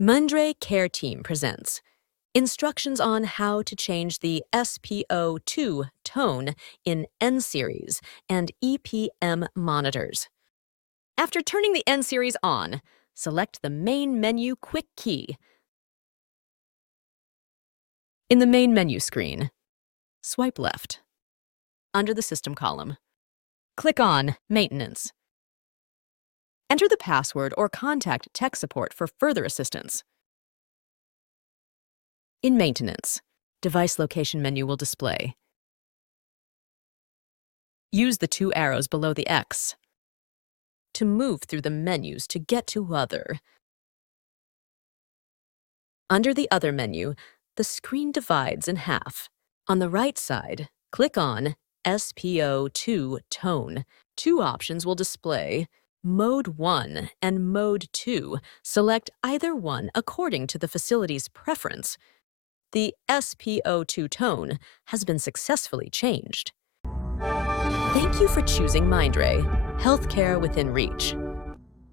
Mindray Care Team presents instructions on how to change the SpO2 tone in N-Series and ePM monitors. After turning the N-Series on, select the Main Menu Quick key. In the Main Menu screen, swipe left. Under the System column, click on Maintenance. Enter the password or contact tech support for further assistance. In Maintenance, Device Location menu will display. Use the two arrows below the X to move through the menus to get to Other. Under the Other menu, the screen divides in half. On the right side, click on SpO2 Tone. Two options will display. Mode 1 and Mode 2. Select either one according to the facility's preference. The SpO2 tone has been successfully changed. Thank you for choosing Mindray, healthcare within reach.